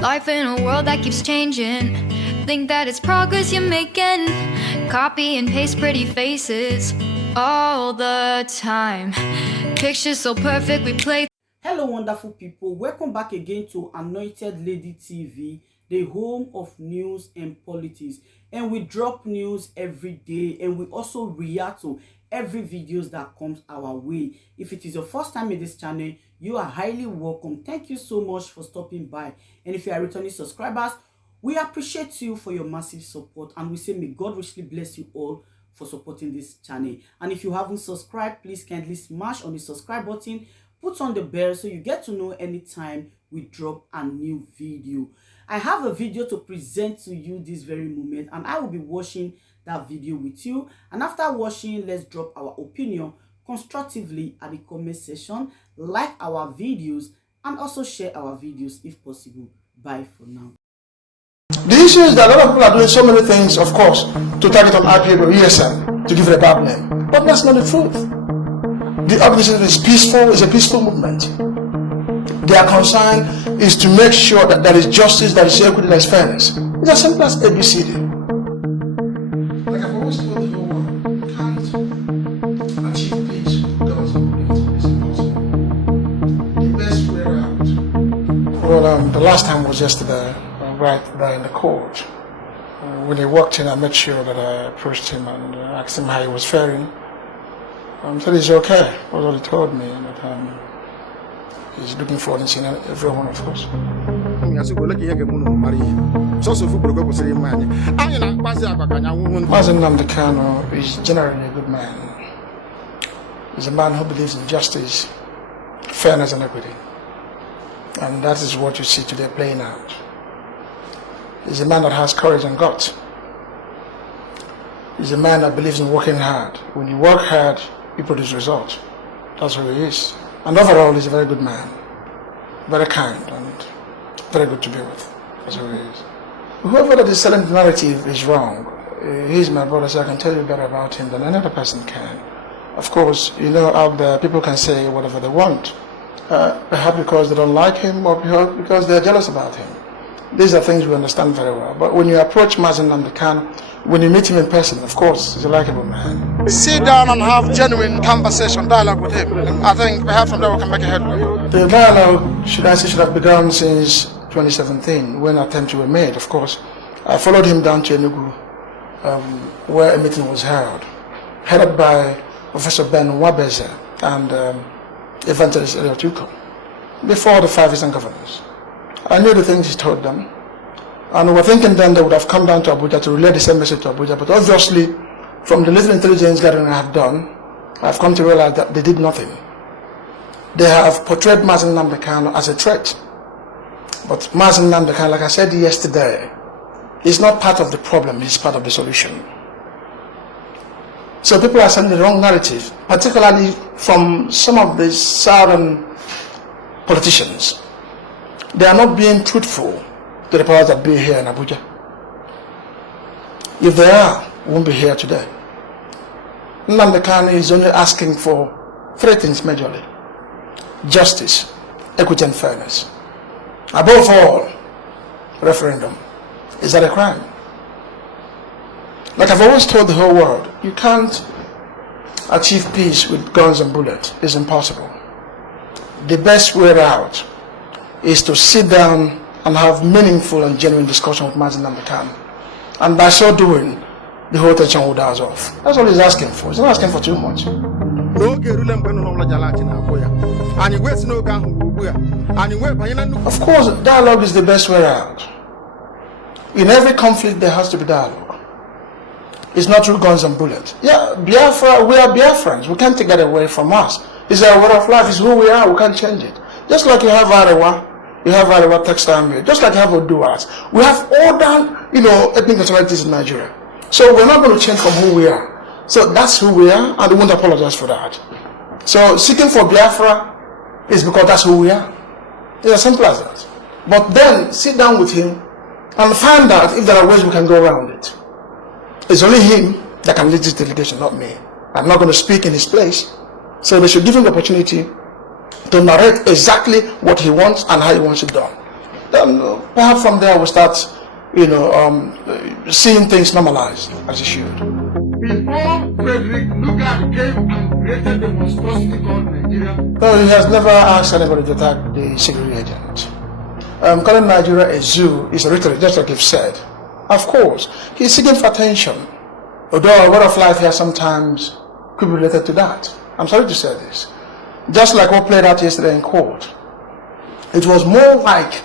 Life in a world that keeps changing. Think that it's progress you're making. Copy and paste pretty faces all the time. Pictures so perfect we play. Hello wonderful people, welcome back again to Anointed Lady TV, the home of news and politics. And we drop news every day, and we also react to every videos that comes our way. If it is your first time in this channel, you are highly welcome. Thank you so much for stopping by. And if you are returning subscribers, we appreciate you for your massive support, and we say may God richly bless you all for supporting this channel. And if you haven't subscribed, please kindly smash on the subscribe button, put on the bell so you get to know anytime we drop a new video. I have a video to present to you this very moment, and I will be watching that video with you. And after watching, let's drop our opinion constructively at the comment section, like our videos, and also share our videos if possible. Bye for now. The issue is that a lot of people are doing so many things, of course, to target on IPA or ESN to give it a bad name. But that's not the truth. The organization is peaceful, it's a peaceful movement. Their concern is to make sure that there is justice, there is equity, there is fairness. It's as simple as ABCD. Like I've always told you, you can't achieve peace without it's impossible. The best way out. Well, the last time was yesterday, right there in the court. When he walked in, I made sure that I approached him and asked him how he was faring. Said he's okay. Was what he told me. That he's looking forward to seeing everyone, of course. Mazen Nnamdi Kanu is generally a good man. He's a man who believes in justice, fairness, and equity. And that is what you see today playing out. He's a man that has courage and guts. He's a man that believes in working hard. When you work hard, you produce results. That's who he is. And overall, he's a very good man. Very kind and very good to be with. That's who he is. Whoever that is selling the narrative is wrong. He's my brother, so I can tell you better about him than another person can. Of course, you know, out there, people can say whatever they want. Perhaps because they don't like him, or because they're jealous about him. These are things we understand very well. But when you approach Mazen Nnamdi Kanu, when you meet him in person, of course, he's a likable man. Sit down and have genuine conversation, dialogue with him. I think perhaps from there we can make a headway. The dialogue, should have begun since 2017, when attempts were made, of course. I followed him down to Enugu, where a meeting was held, headed by Professor Ben Wabeze and Evangelist Eliotuko, before the 5 Eastern governors. I knew the things he told them, and we were thinking then they would have come down to Abuja to relay the same message to Abuja, but obviously, from the little intelligence gathering I have done, I've come to realize that they did nothing. They have portrayed Mazen Nnamdi Kanu as a threat, but Mazen Nnamdi Kanu, like I said yesterday, is not part of the problem, he's part of the solution. So people are sending the wrong narrative, particularly from some of the southern politicians. They are not being truthful to the powers that be here in Abuja. If they are, we won't be here today. Nnamdi Kanu is only asking for 3 things majorly: justice, equity, and fairness. Above all, referendum. Is that a crime? Like I've always told the whole world, you can't achieve peace with guns and bullets. It's impossible. The best way out is to sit down and have meaningful and genuine discussion with Mazen Nnamdi Kanu. And by so doing, the whole tension will die off. That's all he's asking for. He's not asking for too much. Of course, dialogue is the best way out. In every conflict, there has to be dialogue. It's not through guns and bullets. Yeah, Biafra, we are Biafrans. We can't take that away from us. It's our way of life. It's who we are. We can't change it. Just like you have Arewa, textile mill. Just like you have Oduas. We have all that, ethnic nationalities in Nigeria. So we're not going to change from who we are. So that's who we are, and we won't apologize for that. So seeking for Biafra is because that's who we are. It's as simple as that. But then sit down with him and find out if there are ways we can go around it. It's only him that can lead this delegation, not me. I'm not going to speak in his place. So they should give him the opportunity to narrate exactly what he wants and how he wants it done. then perhaps from there we'll start, seeing things normalized as it should. Before Frederick Lugard came and created the monstrosity called Nigeria. No, he has never asked anybody to attack the security agent. Calling Nigeria a zoo is a rhetoric, just like you've said. Of course, he's seeking for attention. Although a way of life here sometimes could be related to that. I'm sorry to say this. Just like what played out yesterday in court. It was more like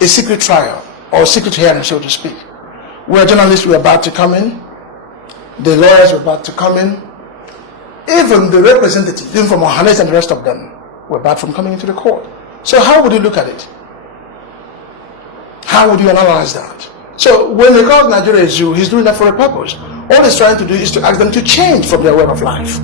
a secret trial, or a secret hearing, so to speak, where journalists were about to come in, the lawyers were about to come in, even the representatives, even from Ohanes and the rest of them, were barred from coming into the court. So how would you look at it? How would you analyze that? So when he calls Nigeria a zoo, he's doing that for a purpose. All he's trying to do is to ask them to change from their way of life.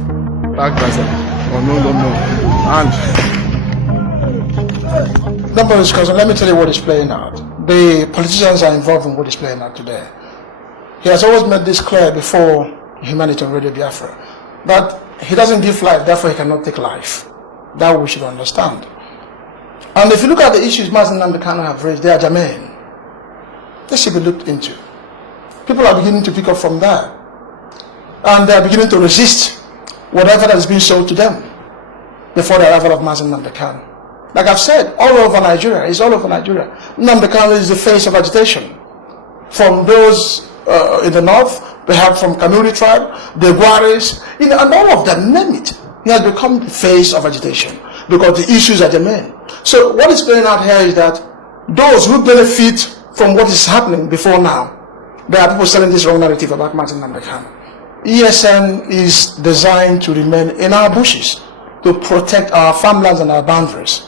Number of discussion, let me tell you what is playing out. The politicians are involved in what is playing out today. He has always made this clear before Humanity on Radio Biafra, that he doesn't give life, therefore he cannot take life. That we should understand. And if you look at the issues Mazen and Kanu have raised, they are germane. They should be looked into. People are beginning to pick up from there. And they are beginning to resist whatever that is being sold to them before the arrival of Mazen and Kanu. Like I've said, all over Nigeria, it's all over Nigeria. Nnamdi Kanu is the face of agitation. From those in the north, perhaps from Kanu tribe, the Gwaris, and all of them, name it. He has become the face of agitation because the issues are germane. So what is playing out here is that those who benefit from what is happening before now, there are people selling this wrong narrative about Martin Nnamdi Kanu. ESN is designed to remain in our bushes to protect our farmlands and our boundaries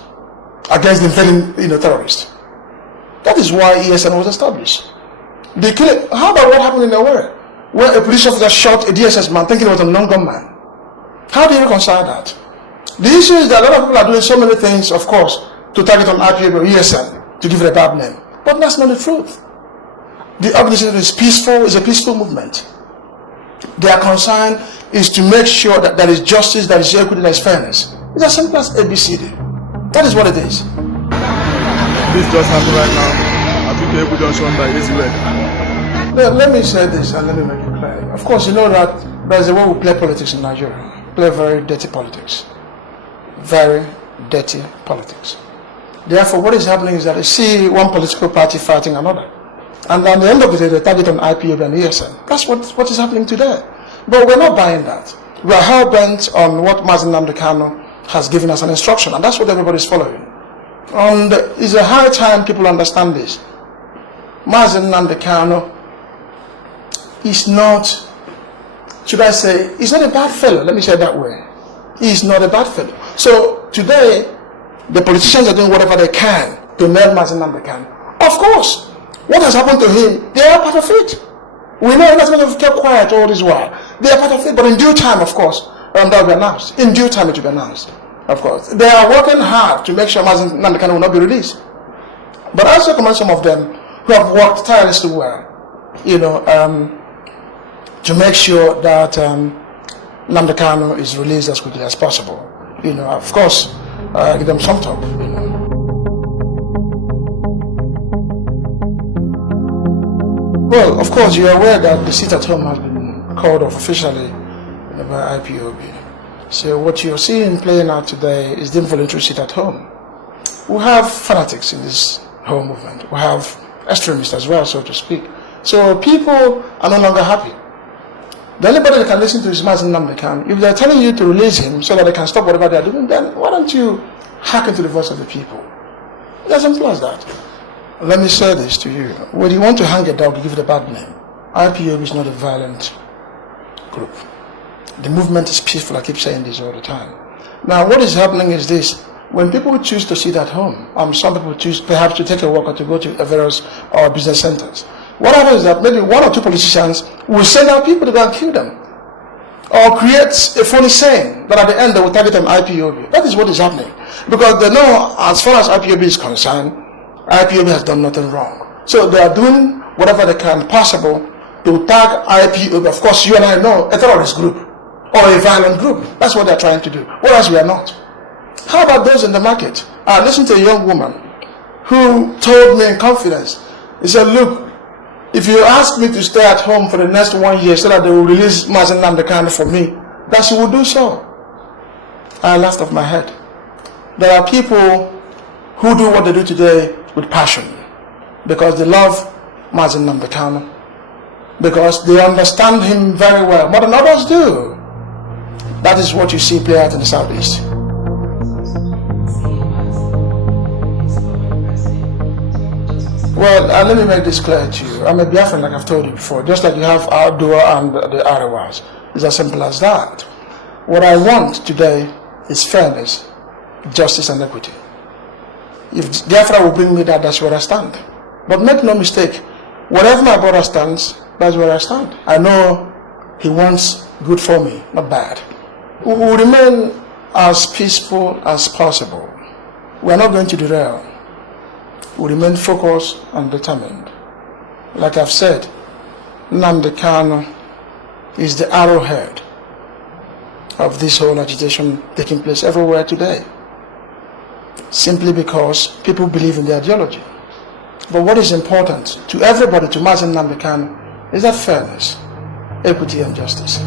against the invading terrorists. That is why ESN was established. How about what happened in Owerri, where a police officer shot a DSS man thinking it was a non-gunman? How do you reconcile that? The issue is that a lot of people are doing so many things, of course, to target on IPA or ESN to give it a bad name. But that's not the truth. The organization is peaceful, it's a peaceful movement. Their concern is to make sure that there is justice, there is equity, there is fairness. It's as simple as ABCD. That is what it is. This just happened right now. I think the evidence shown by easy way. Let me say this and let me make it clear. Of course, you know that there's a way we play politics in Nigeria. Play very dirty politics. Very dirty politics. Therefore, what is happening is that you see one political party fighting another. And at the end of the day, they target on IPOB and ESN. That's what is happening today. But we're not buying that. We are hell-bent on what Mazen Nnamdi Kanu has given us an instruction, and that's what everybody's following. And it's a high time people understand this. Mazen Nnamdi Kanu is not, should I say, he's not a bad fellow. Let me say it that way. He's not a bad fellow. So today, the politicians are doing whatever they can to nail Mazen Nnamdi Kanu. Of course, what has happened to him, they are part of it. We know that's why they've kept quiet all this while. They are part of it, but in due time, of course, that will be announced. In due time, it will be announced. Of course, they are working hard to make sure Mazen Nnamdi Kanu will not be released. But I also commend some of them who have worked tirelessly well, to make sure that Nnamdi Kanu is released as quickly as possible. Of course, give them some talk. Well, of course, you are aware that the sit at home has been called off officially by IPOB. So what you're seeing playing out today is the involuntary sit at home. We have fanatics in this whole movement. We have extremists as well, so to speak. So people are no longer happy. The only body that can listen to is Mazen Nnamdi Kanu. If they're telling you to release him so that they can stop whatever they're doing, then why don't you hearken to the voice of the people? It's as simple as that. Let me say this to you. When you want to hang a dog, you give it a bad name. IPOB is not a violent group. The movement is peaceful. I keep saying this all the time. Now, what is happening is this. When people choose to sit at home, some people choose perhaps to take a walk or to go to various business centers. What happens is that maybe one or two politicians will send out people to go and kill them. Or create a funny saying that at the end they will target an IPOB. That is what is happening. Because they know, as far as IPOB is concerned, IPOB has done nothing wrong. So they are doing whatever they can possible to tag IPOB. Of course, you and I know a terrorist group or a violent group. That's what they're trying to do. Whereas we are not. How about those in the market? I listened to a young woman who told me in confidence, he said, look, if you ask me to stay at home for the next 1 year so that they will release Nnamdi Kanu for me, that she will do so. I laughed off my head. There are people who do what they do today with passion because they love Nnamdi Kanu, because they understand him very well, more than others do. That is what you see play out in the Southeast. Well, let me make this clear to you. I'm a Biafran, like I've told you before, just like you have Ardua and the Arawas. It's as simple as that. What I want today is fairness, justice and equity. If Biafra will bring me that, that's where I stand. But make no mistake, wherever my brother stands, that's where I stand. I know he wants good for me, not bad. We will remain as peaceful as possible. We are not going to derail. We remain focused and determined. Like I've said, Nnamdi Kanu is the arrowhead of this whole agitation taking place everywhere today, simply because people believe in the ideology. But what is important to everybody, to Nnamdi Kanu, is that fairness, equity and justice.